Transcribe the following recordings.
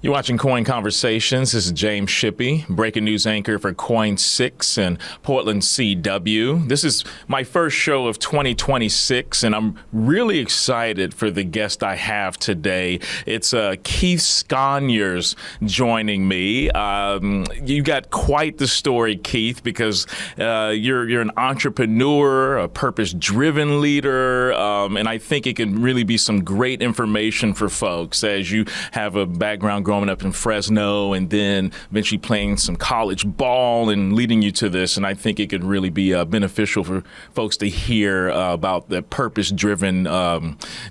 You're watching KOIN Conversations. This is James Shippey, breaking news anchor for KOIN 6 and Portland CW. This is my first show of 2026, and I'm really excited for the guest I have today. It's Keith Sconyers joining me. You got quite the story, Keith, because you're an entrepreneur, a purpose-driven leader, and I think it can really be some great information for folks as you have a background growing up in Fresno and then eventually playing some college ball and leading you to this. And I think it could really be beneficial for folks to hear about the purpose-driven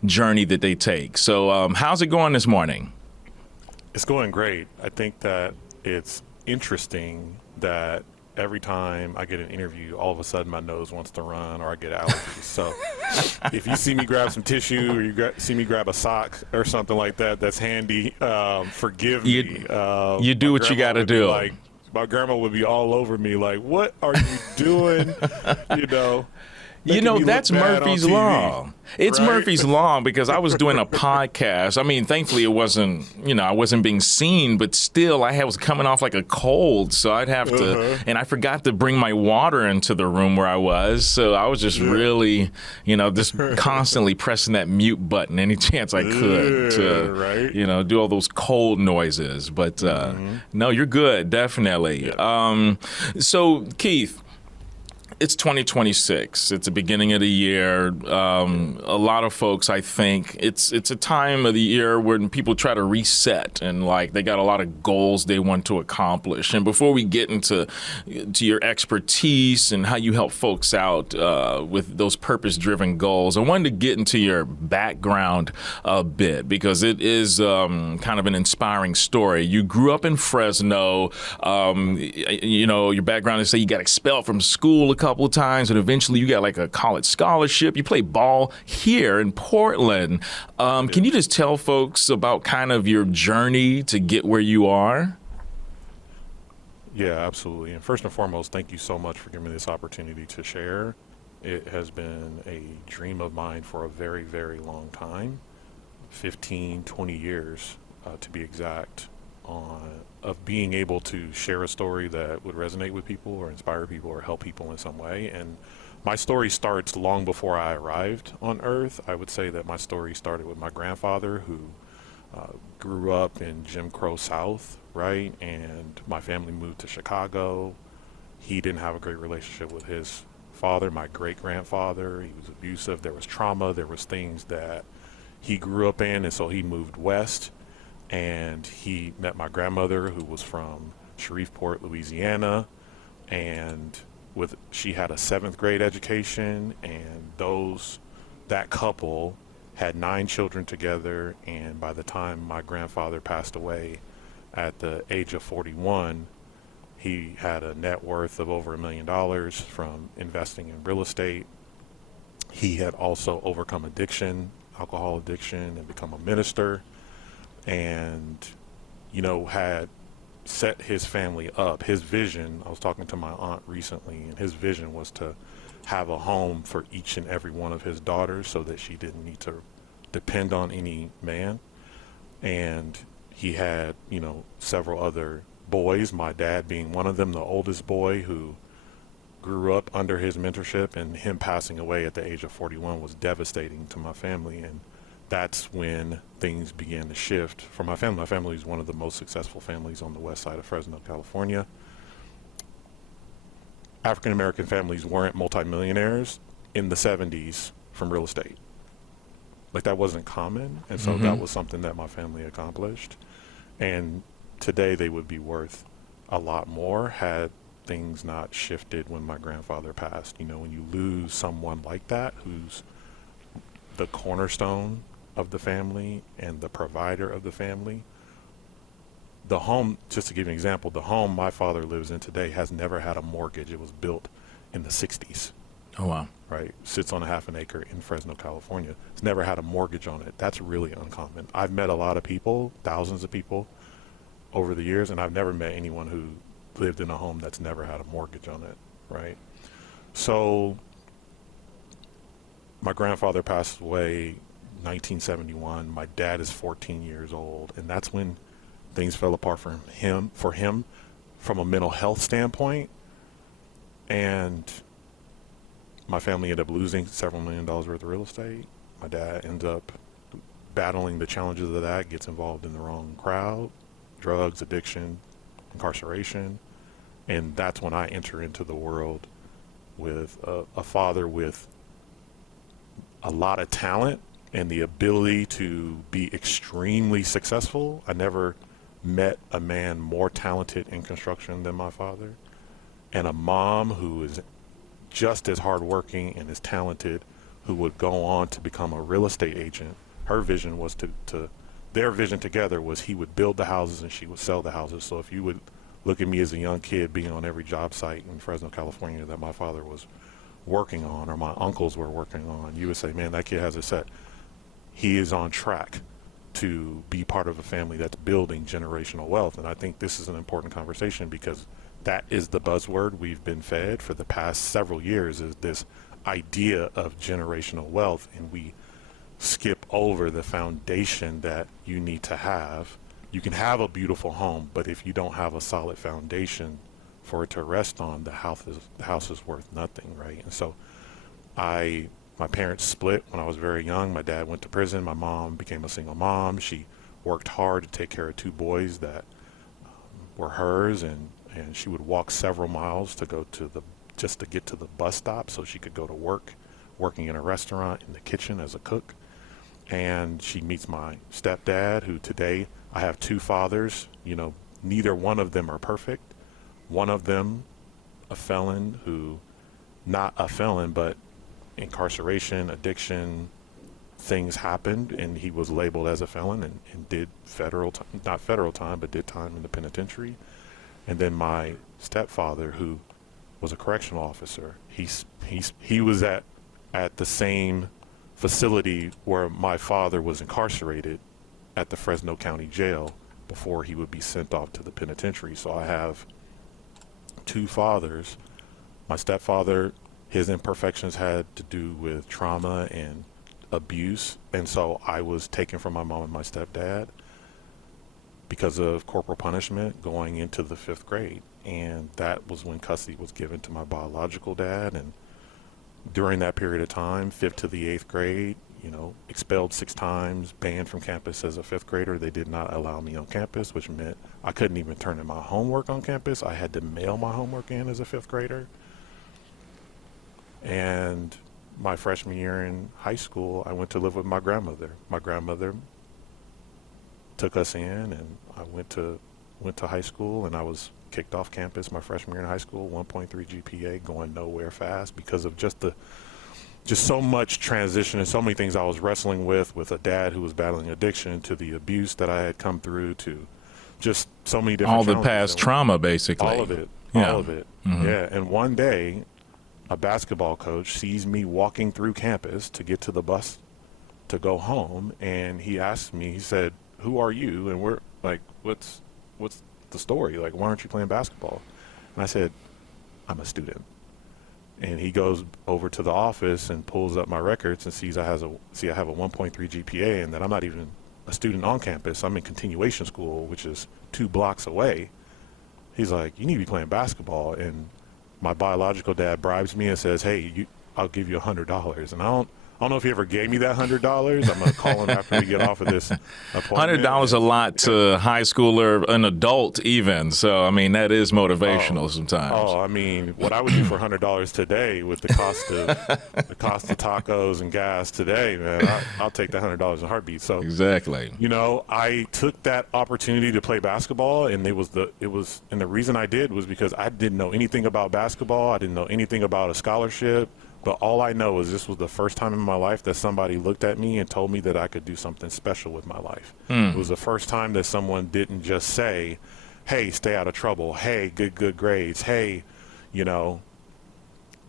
journey that they take. So how's it going this morning? It's going great. I think that it's interesting that every time I get an interview, all of a sudden my nose wants to run or I get allergies. So if you see me grab some tissue or you see me grab a sock or something like that, that's handy. Forgive me. You do what you got to do. Like, my grandma would be all over me like, what are you doing? That's Murphy's Law. It's right? Murphy's Law, because I was doing a podcast. I mean, thankfully it wasn't, I wasn't being seen, but still I was coming off like a cold. So I'd have to, and I forgot to bring my water into the room where I was. So I was just really, just constantly pressing that mute button any chance I could to, do all those cold noises. But no, you're good. Definitely. Yeah. So Keith, it's 2026. It's the beginning of the year. A lot of folks, I think, it's a time of the year when people try to reset and they got a lot of goals they want to accomplish. And before we get into your expertise and how you help folks out with those purpose-driven goals, I wanted to get into your background a bit because it is kind of an inspiring story. You grew up in Fresno. Your background is, say, you got expelled from school a couple of times, and eventually you got a college scholarship. You play ball here in Portland. Can you just tell folks about kind of your journey to get where you are? Yeah, absolutely. And first and foremost, thank you so much for giving me this opportunity to share. It has been a dream of mine for a very, very long time, 15, 20 years to be exact, of being able to share a story that would resonate with people or inspire people or help people in some way. And my story starts long before I arrived on Earth. I would say that my story started with my grandfather, who grew up in Jim Crow South, right? And my family moved to Chicago. He didn't have a great relationship with his father, my great-grandfather. He was abusive. There was trauma. There was things that he grew up in, and so he moved west. And he met my grandmother, who was from Shreveport, Louisiana, and she had a 7th grade education, and that couple had 9 children together. And by the time my grandfather passed away at the age of 41, he had a net worth of over $1 million from investing in real estate. He had also overcome addiction, alcohol addiction, and become a minister. And, had set his family up. His vision, I was talking to my aunt recently, and his vision was to have a home for each and every one of his daughters so that she didn't need to depend on any man. And he had, several other boys, my dad being one of them, the oldest boy, who grew up under his mentorship, and him passing away at the age of 41 was devastating to my family. And that's when things began to shift for my family. My family is one of the most successful families on the west side of Fresno, California. African-American families weren't multimillionaires in the 70s from real estate. That wasn't common. And so that was something that my family accomplished. And today they would be worth a lot more had things not shifted when my grandfather passed. When you lose someone like that, who's the cornerstone of the family and the provider of the family. The home, just to give you an example, the home my father lives in today has never had a mortgage. It was built in the 60s. Oh, wow. Right? Sits on a half an acre in Fresno, California. It's never had a mortgage on it. That's really uncommon. I've met a lot of people, thousands of people over the years, and I've never met anyone who lived in a home that's never had a mortgage on it, right? So my grandfather passed away 1971. My dad is 14 years old, and that's when things fell apart for him from a mental health standpoint. And my family ended up losing several $1 million worth of real estate. My dad ends up battling the challenges of that, gets involved in the wrong crowd, drugs, addiction, incarceration. And that's when I enter into the world with a father with a lot of talent and the ability to be extremely successful. I never met a man more talented in construction than my father, and a mom who is just as hardworking and as talented, who would go on to become a real estate agent. Her vision was their vision together was he would build the houses and she would sell the houses. So if you would look at me as a young kid being on every job site in Fresno, California that my father was working on or my uncles were working on, you would say, man, that kid has it set. He is on track to be part of a family that's building generational wealth. And I think this is an important conversation because that is the buzzword we've been fed for the past several years, is this idea of generational wealth. And we skip over the foundation that you need to have. You can have a beautiful home, but if you don't have a solid foundation for it to rest on, the house is worth nothing, right? And so my parents split when I was very young. My dad went to prison. My mom became a single mom. She worked hard to take care of two boys that were hers, and she would walk several miles to go to just to get to the bus stop so she could go to work, working in a restaurant in the kitchen as a cook. And she meets my stepdad, who today I have two fathers. You know, neither one of them are perfect. One of them, a felon who, not a felon, but incarceration, addiction, things happened, and he was labeled as a felon and did not federal time, but did time in the penitentiary. And then my stepfather, who was a correctional officer, he was at the same facility where my father was incarcerated at the Fresno County Jail before he would be sent off to the penitentiary. So I have two fathers. My stepfather, his imperfections had to do with trauma and abuse, and so I was taken from my mom and my stepdad because of corporal punishment going into the 5th grade. And that was when custody was given to my biological dad. And during that period of time, 5th to the 8th grade, you know, expelled 6 times, banned from campus as a 5th grader. They did not allow me on campus, which meant I couldn't even turn in my homework on campus. I had to mail my homework in as a 5th grader. And my freshman year in high school, I went to live with my grandmother. My grandmother took us in, and I went to high school, and I was kicked off campus my freshman year in high school, 1.3 GPA, going nowhere fast because of just so much transition and so many things I was wrestling with a dad who was battling addiction, to the abuse that I had come through, to just so many different all the challenges. past trauma, basically. All of it. Yeah. All of it. Mm-hmm. Yeah. And one day, a basketball coach sees me walking through campus to get to the bus to go home, and he asked me, he said, "Who are you?" And we're like, what's the story? Like, why aren't you playing basketball? And I said, "I'm a student." And he goes over to the office and pulls up my records and sees I have a 1.3 GPA, and that I'm not even a student on campus. I'm in continuation school, which is 2 blocks away. He's like, "You need to be playing basketball." And my biological dad bribes me and says, "Hey, I'll give you $100." And I don't know if he ever gave me that $100. I'm gonna call him after we get off of this appointment. $100 a lot to a high schooler, an adult even. So I mean, that is motivational sometimes. Oh, I mean, what I would do for $100 today with the cost of tacos and gas today, man, I'll take that $100 in a heartbeat. So exactly. You know, I took that opportunity to play basketball, and the reason I did was because I didn't know anything about basketball. I didn't know anything about a scholarship. But all I know is this was the first time in my life that somebody looked at me and told me that I could do something special with my life. It was the first time that someone didn't just say, "Hey, stay out of trouble. Hey, good grades. Hey, you know,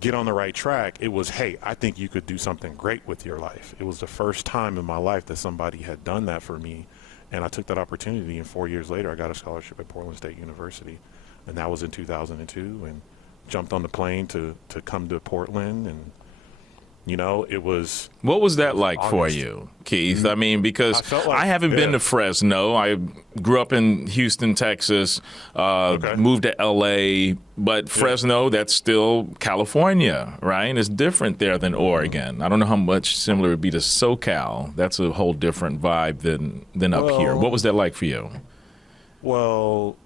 get on the right track." It was, "Hey, I think you could do something great with your life." It was the first time in my life that somebody had done that for me. And I took that opportunity, and 4 years later, I got a scholarship at Portland State University. And that was in 2002. And jumped on the plane to come to Portland, and It was. What was that like for August. you, Keith? I mean, because I felt like, I haven't been yeah. to Fresno. I grew up in Houston, Texas, Okay. moved to LA, but Fresno, that's still California, right? It's different there than Oregon. I don't know how much similar it would be to SoCal. That's a whole different vibe than up here. What was that like for you? Well,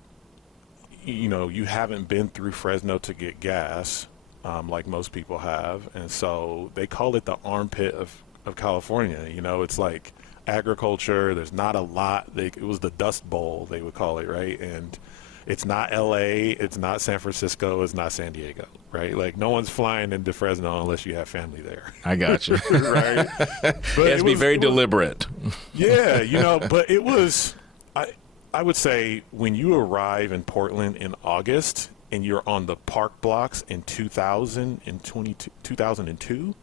you haven't been through Fresno to get gas, like most people have, and so they call it the armpit of California. It's like agriculture. There's not a lot. It was the Dust Bowl, they would call it, right? And it's not LA, it's not San Francisco, it's not San Diego, right? Like no one's flying into Fresno unless you have family there. I got you. Right? But It has to be very deliberate. Yeah, but it was, I would say when you arrive in Portland in August and you're on the park blocks in 2002,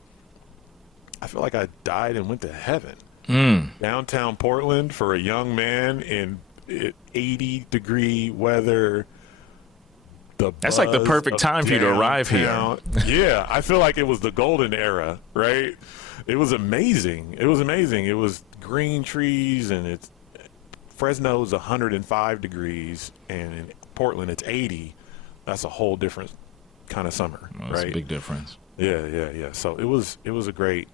I feel like I died and went to heaven. Downtown Portland for a young man in 80-degree weather. That's like the perfect time for you to arrive here. Yeah, I feel like it was the golden era, right? It was amazing. It was green trees, and Fresno's 105 degrees, and in Portland it's 80. That's a whole different kind of summer, Well, right? that's a big difference. Yeah. So it was a great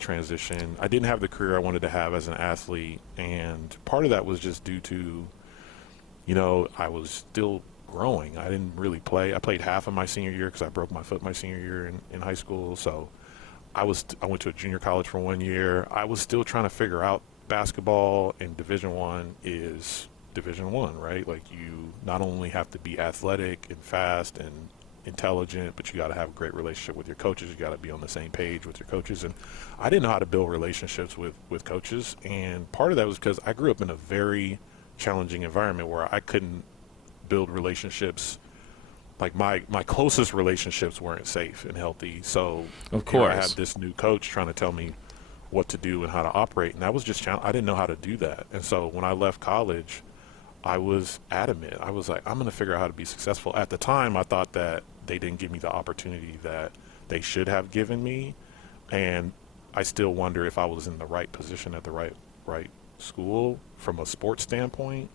transition. I didn't have the career I wanted to have as an athlete, and part of that was just due to, I was still growing. I didn't really play. I played half of my senior year because I broke my foot my senior year in high school. So I went to a junior college for 1 year. I was still trying to figure out basketball, and Division I is Division I, right? Like you not only have to be athletic and fast and intelligent, but you got to have a great relationship with your coaches. You got to be on the same page with your coaches. And I didn't know how to build relationships with coaches. And part of that was because I grew up in a very challenging environment where I couldn't build relationships. Like my closest relationships weren't safe and healthy. So of course, I had this new coach trying to tell me what to do and how to operate. And that was just I didn't know how to do that. And so when I left college, I was adamant. I was like, I'm going to figure out how to be successful. At the time, I thought that they didn't give me the opportunity that they should have given me. And I still wonder if I was in the right position at the right school from a sports standpoint.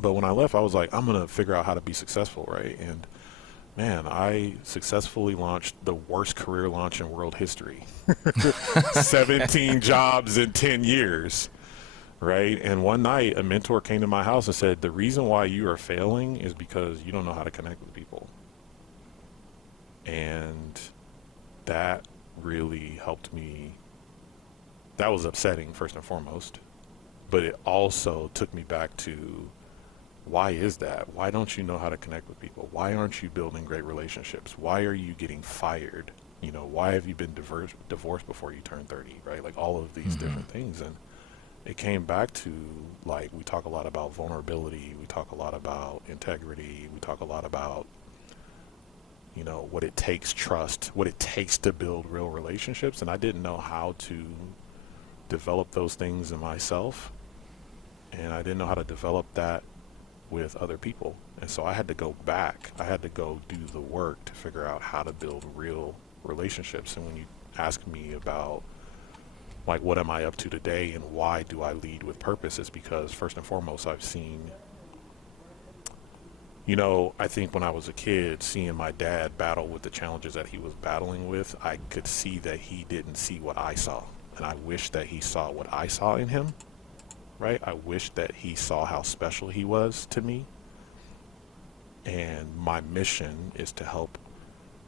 But when I left, I was like, I'm going to figure out how to be successful, right? And man, I successfully launched the worst career launch in world history. 17 jobs in 10 years. Right. And one night a mentor came to my house and said, the reason why you are failing is because you don't know how to connect with people. And that really helped me. That was upsetting, first and foremost. But it also took me back to, why is that? Why don't you know how to connect with people? Why aren't you building great relationships? Why are you getting fired? Why have you been divorced before you turn 30, right? Like all of these different things. And it came back to, like, we talk a lot about vulnerability. We talk a lot about integrity. We talk a lot about, what it takes, trust, what it takes to build real relationships. And I didn't know how to develop those things in myself. And I didn't know how to develop that with other people. And so I had to go back. I had to go do the work to figure out how to build real relationships. And when you ask me about, like, what am I up to today and why do I lead with purpose, is because first and foremost, I've seen, I think when I was a kid, seeing my dad battle with the challenges that he was battling with, I could see that he didn't see what I saw. And I wish that he saw what I saw in him, right? I wish that he saw how special he was to me. And my mission is to help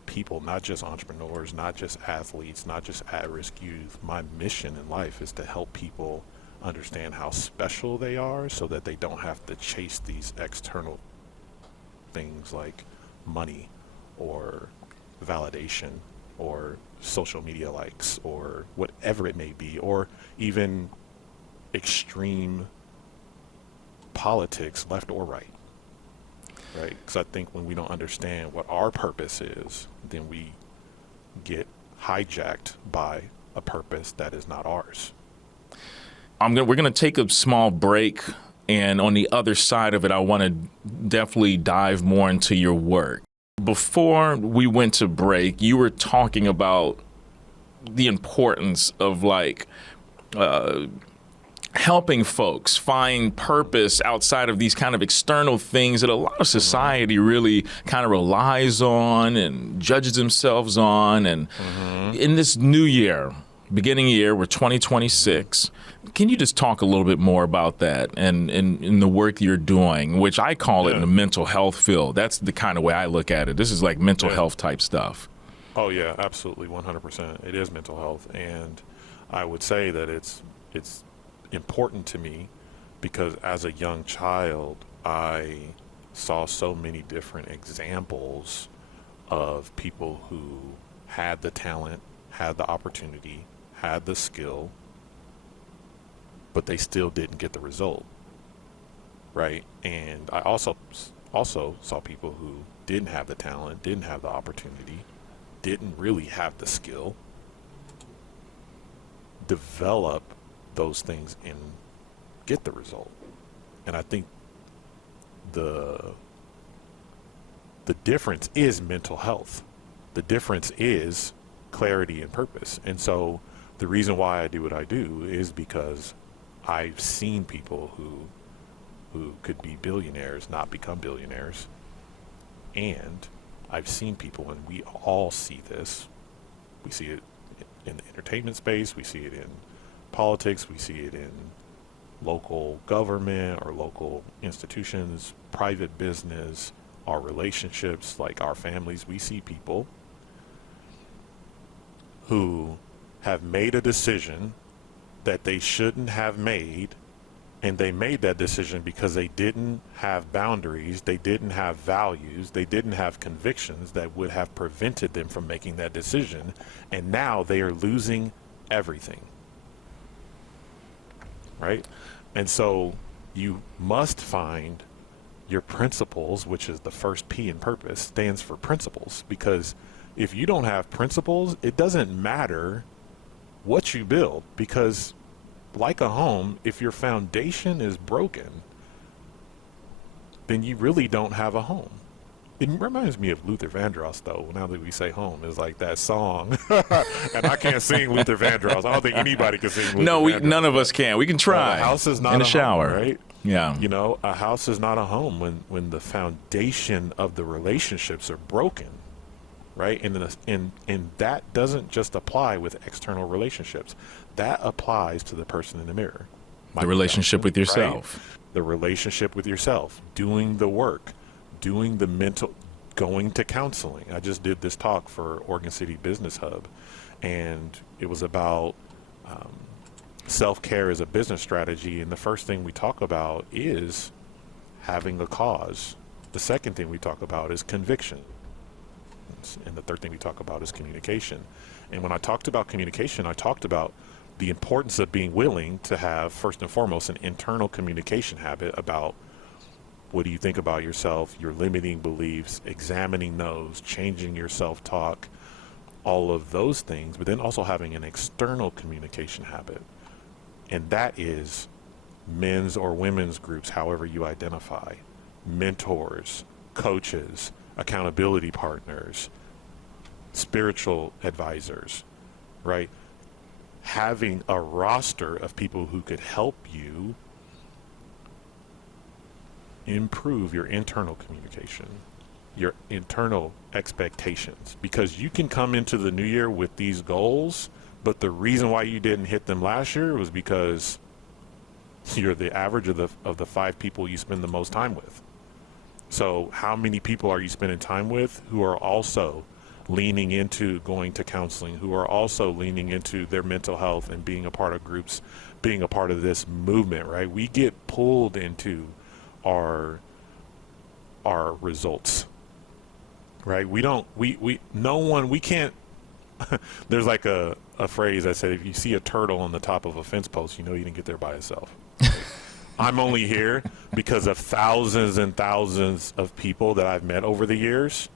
people, not just entrepreneurs, not just athletes, not just at-risk youth. My mission in life is to help people understand how special they are so that they don't have to chase these external things like money or validation or social media likes or whatever it may be, or even extreme politics, left or right. Right? Because I think when we don't understand what our purpose is, then we get hijacked by a purpose that is not ours. We're gonna take a small break, and on the other side of it, I want to definitely dive more into your work. Before we went to break, you were talking about the importance of like helping folks find purpose outside of these kind of external things that a lot of society really kind of relies on and judges themselves on. And in this new year, beginning year, we're 2026. Can you just talk a little bit more about that and in the work you're doing, which I call it in the mental health field? That's the kind of way I look at it. This is like mental health type stuff. Oh yeah, absolutely, 100%. It is mental health, and I would say that it's important to me because as a young child, I saw so many different examples of people who had the talent, had the opportunity, had the skill, but they still didn't get the result, right? And I also saw people who didn't have the talent, didn't have the opportunity, didn't really have the skill, develop those things and get the result. And I think the difference is mental health. The difference is clarity and purpose. And so the reason why I do what I do is because I've seen people who could be billionaires not become billionaires. And I've seen people, and we all see this. We see it in the entertainment space, we see it in politics, we see it in local government or local institutions, private business, our relationships, like our families. We see people who have made a decision that they shouldn't have made, and they made that decision because they didn't have boundaries, they didn't have values, they didn't have convictions that would have prevented them from making that decision, and now they are losing everything. Right? And so you must find your principles, which is the first P in purpose, stands for principles. Because if you don't have principles, it doesn't matter what you build. Because like a home, if your foundation is broken, then you really don't have a home. It reminds me of Luther Vandross, though, now that we say home, is like that song. And I can't sing Luther Vandross. I don't think anybody can sing Luther Vandross. None of us can. We can try. A house is not in a the shower, home, right? Yeah. You know, a house is not a home when the foundation of the relationships are broken, right? And that doesn't just apply with external relationships. That applies to the person in the mirror. The relationship with yourself. Right? The relationship with yourself, doing the work, doing the mental, going to counseling. I just did this talk for Oregon City Business Hub, and it was about self-care as a business strategy. And the first thing we talk about is having a cause. The second thing we talk about is conviction. And the third thing we talk about is communication. And when I talked about communication, I talked about the importance of being willing to have, first and foremost, an internal communication habit about what do you think about yourself, your limiting beliefs, examining those, changing your self-talk, all of those things, but then also having an external communication habit. And that is men's or women's groups, however you identify, mentors, coaches, accountability partners, spiritual advisors, right? Having a roster of people who could help you improve your internal communication, your internal expectations, because you can come into the new year with these goals, but the reason why you didn't hit them last year was because you're the average of the 5 people you spend the most time with. So how many people are you spending time with who are also leaning into going to counseling, who are also leaning into their mental health and being a part of groups, being a part of this movement, right? We get pulled into our results, right? We can't, there's like a phrase I said, if you see a turtle on the top of a fence post, you know you didn't get there by itself. I'm only here because of thousands and thousands of people that I've met over the years,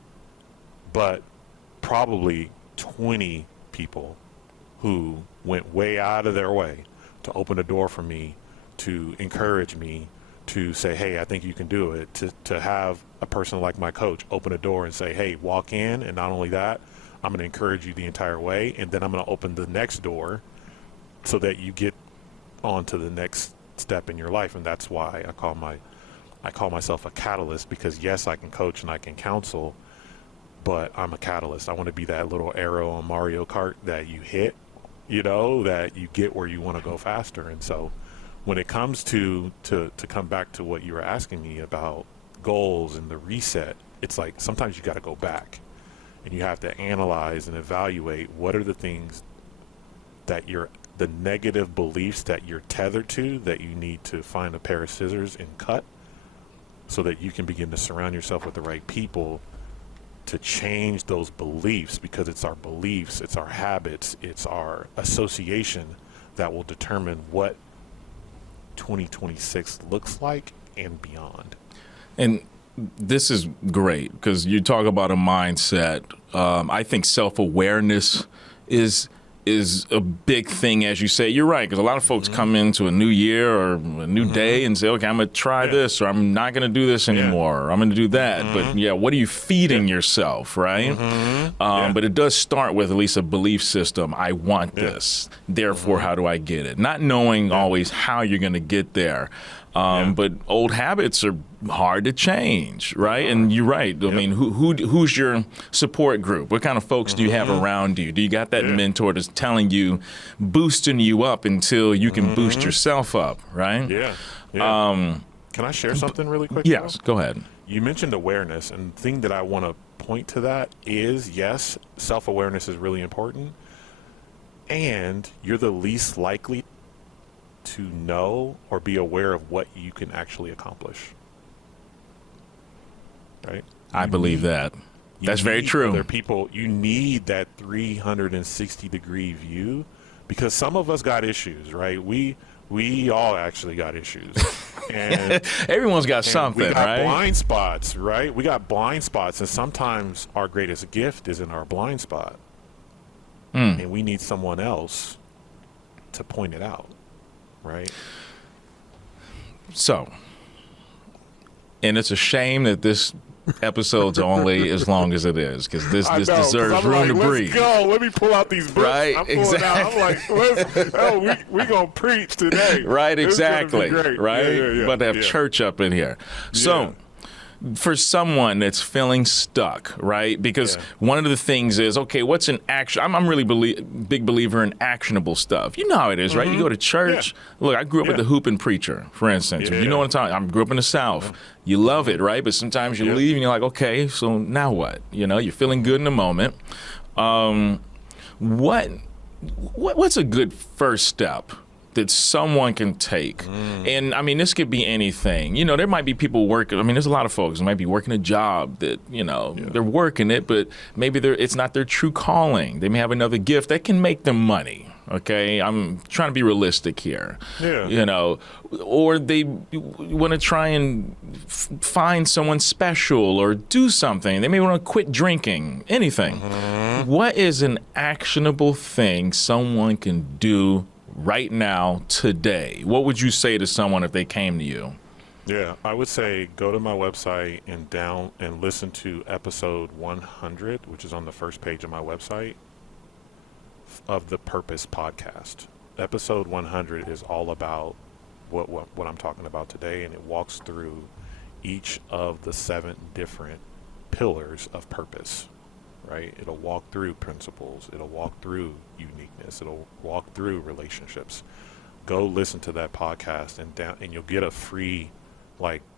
but probably 20 people who went way out of their way to open a door for me, to encourage me, to say, hey, I think you can do it, to have a person like my coach open a door and say, hey, walk in, and not only that, I'm going to encourage you the entire way, and then I'm going to open the next door so that you get on to the next step in your life. And that's why I call myself a catalyst, because yes, I can coach and I can counsel, but I'm a catalyst. I want to be that little arrow on Mario Kart that you hit, that you get where you want to go faster. And so when it comes to come back to what you were asking me about goals and the reset, it's like sometimes you got to go back and you have to analyze and evaluate what are the things that the negative beliefs that you're tethered to, that you need to find a pair of scissors and cut, so that you can begin to surround yourself with the right people to change those beliefs, because it's our beliefs, it's our habits, it's our association that will determine what 2026 looks like and beyond. And this is great because you talk about a mindset. I think self-awareness is a big thing, as you say. You're right, because a lot of folks come into a new year or a new day and say, okay, I'm going to try this, or I'm not going to do this anymore, or I'm going to do that. But what are you feeding yourself, right? But it does start with at least a belief system. I want this. Therefore, how do I get it? Not knowing always how you're going to get there. But old habits are hard to change, right? And you're right. I mean, who's your support group? What kind of folks do you have around you? Do you got that mentor that's telling you, boosting you up until you can boost yourself up, right? Can I share something really quick? Yes, go ahead. You mentioned awareness, and the thing that I want to point to that is, yes, self-awareness is really important, and you're the least likely to know or be aware of what you can actually accomplish. Right? I believe that. That's very true. Other people, you need that 360 degree view, because some of us got issues, right? We all actually got issues. And everyone's got something, we got right? Blind spots, right? We got blind spots, and sometimes our greatest gift is in our blind spot. And we need someone else to point it out. Right. So, and it's a shame that this episode's only as long as it is, because this deserves room to breathe. Let's go. Let me pull out these books. Right. I'm like, we're going to preach today. Right. Exactly. Right. But to have church up in here. So, for someone that's feeling stuck, right? Because one of the things is, okay, what's an action? I'm really big believer in actionable stuff. You know how it is, right? You go to church. Look, I grew up with the hooping preacher, for instance. You know what I'm talking about? I grew up in the South. You love it, right? But sometimes you leave and you're like, okay, so now what? You're feeling good in the moment. What's a good first step that someone can take? And I mean, this could be anything. There might be people working. I mean, there's a lot of folks who might be working a job that, they're working it, but maybe it's not their true calling. They may have another gift that can make them money. Okay, I'm trying to be realistic here. Or they want to try and find someone special or do something. They may want to quit drinking, anything. What is an actionable thing someone can do right now, today? What would you say to someone if they came to you? Yeah, I would say go to my website and listen to episode 100, which is on the first page of my website, of the Purpose Podcast. Episode 100 is all about what I'm talking about today, and it walks through each of the 7 different pillars of purpose. Right? It'll walk through principles. It'll walk through uniqueness. It'll walk through relationships. Go listen to that podcast and you'll get a free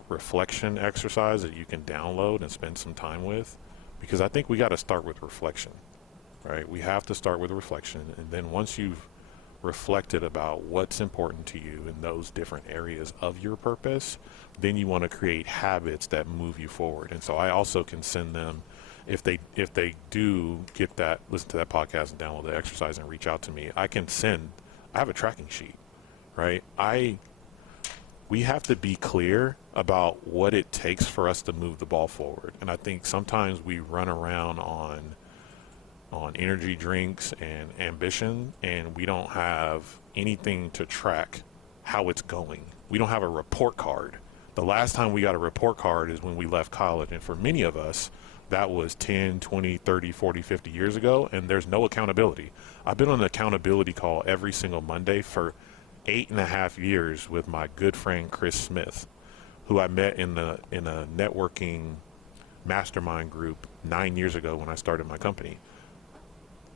reflection exercise that you can download and spend some time with, because I think we got to start with reflection, right? We have to start with reflection, and then once you've reflected about what's important to you in those different areas of your purpose, then you want to create habits that move you forward. And so I also can send them, if they do get that, listen to that podcast and download the exercise and reach out to me, I have a tracking sheet, right? We have to be clear about what it takes for us to move the ball forward. And I think sometimes we run around on energy drinks and ambition, and we don't have anything to track how it's going. We don't have a report card. The last time we got a report card is when we left college. And for many of us, That was 10, 20, 30, 40, 50 years ago, and there's no accountability. I've been on an accountability call every single Monday for 8.5 years with my good friend Chris Smith, who I met in a networking mastermind group 9 years ago when I started my company.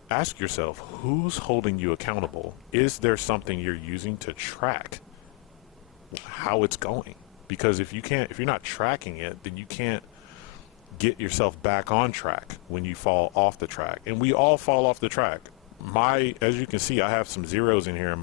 Ask yourself, who's holding you accountable? Is there something you're using to track how it's going? Because if you're not tracking it, then you can't get yourself back on track when you fall off the track. And we all fall off the track. As you can see, I have some zeros in here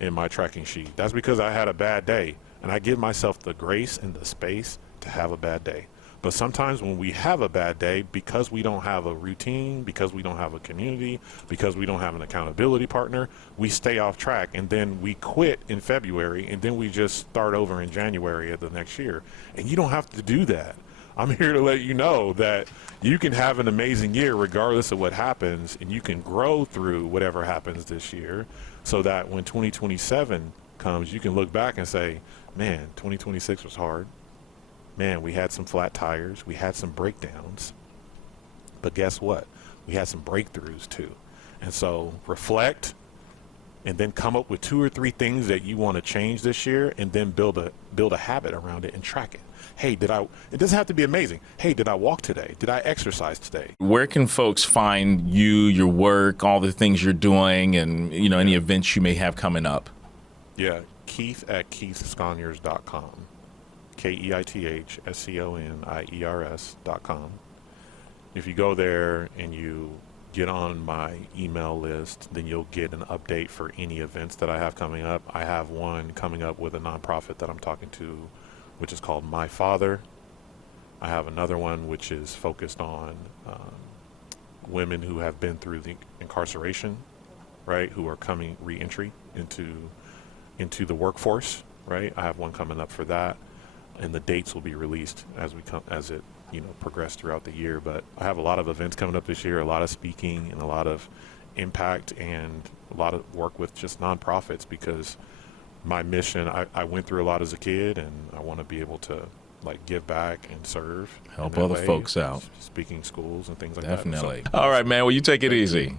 in my tracking sheet. That's because I had a bad day, and I give myself the grace and the space to have a bad day. But sometimes when we have a bad day, because we don't have a routine, because we don't have a community, because we don't have an accountability partner, we stay off track, and then we quit in February, and then we just start over in January of the next year. And you don't have to do that. I'm here to let you know that you can have an amazing year regardless of what happens, and you can grow through whatever happens this year, so that when 2027 comes, you can look back and say, man, 2026 was hard. Man, we had some flat tires, we had some breakdowns, but guess what? We had some breakthroughs too. And so reflect, and then come up with 2 or 3 things that you want to change this year, and then build a habit around it and track it. Hey, it doesn't have to be amazing. Hey, did I walk today? Did I exercise today? Where can folks find you, your work, all the things you're doing, and any events you may have coming up? Yeah, Keith at keithsconiers.com. KEITHSCONIERS.com. If you go there and you get on my email list, then you'll get an update for any events that I have coming up. I have one coming up with a nonprofit that I'm talking to, which is called My Father. I have another one which is focused on women who have been through the incarceration, right, who are coming re-entry into the workforce, right? I have one coming up for that, and the dates will be released as it progress throughout the year. But I have a lot of events coming up this year, a lot of speaking, and a lot of impact, and a lot of work with just nonprofits, because my mission, I went through a lot as a kid, and I want to be able to give back and serve, help other folks out, speaking schools and things like that. Definitely. So, all right, man. Well, you take it easy.